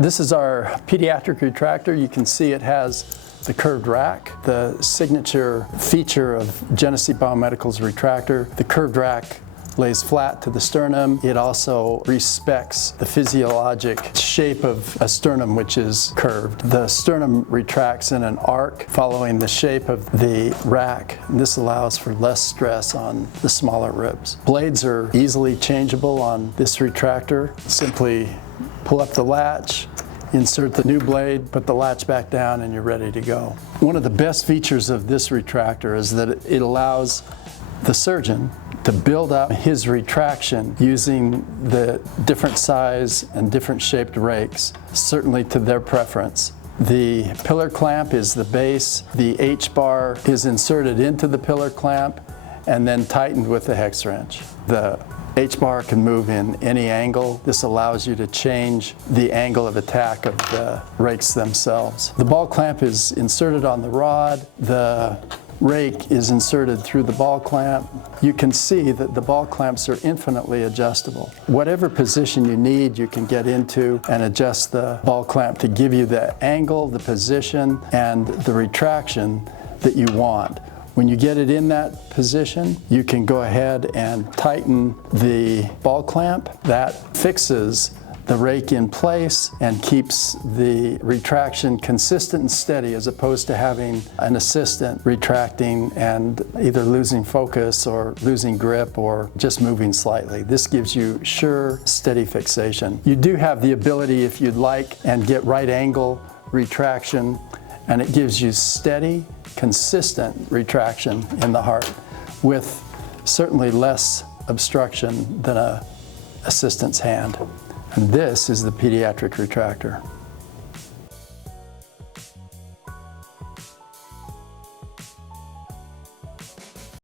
This is our pediatric retractor. You can see it has the curved rack, the signature feature of Genesee Biomedical's retractor. The curved rack lays flat to the sternum. It also respects the physiologic shape of a sternum, which is curved. The sternum retracts in an arc following the shape of the rack. And this allows for less stress on the smaller ribs. Blades are easily changeable on this retractor. Simply pull up the latch, insert the new blade, put the latch back down, and you're ready to go. One of the best features of this retractor is that it allows the surgeon to build up his retraction using the different size and different shaped rakes, certainly to their preference. The pillar clamp is the base. The H-bar is inserted into the pillar clamp and then tightened with the hex wrench. The H-bar can move in any angle. This allows you to change the angle of attack of the rakes themselves. The ball clamp is inserted on the rod. The rake is inserted through the ball clamp. You can see that the ball clamps are infinitely adjustable. Whatever position you need, you can get into and adjust the ball clamp to give you the angle, the position, and the retraction that you want. When you get it in that position, you can go ahead and tighten the ball clamp. That fixes the rake in place and keeps the retraction consistent and steady, as opposed to having an assistant retracting and either losing focus or losing grip or just moving slightly. This gives you sure, steady fixation. You do have the ability, if you'd like, and get right angle retraction, and it gives you steady, consistent retraction in the heart with certainly less obstruction than an assistant's hand. And this is the pediatric retractor.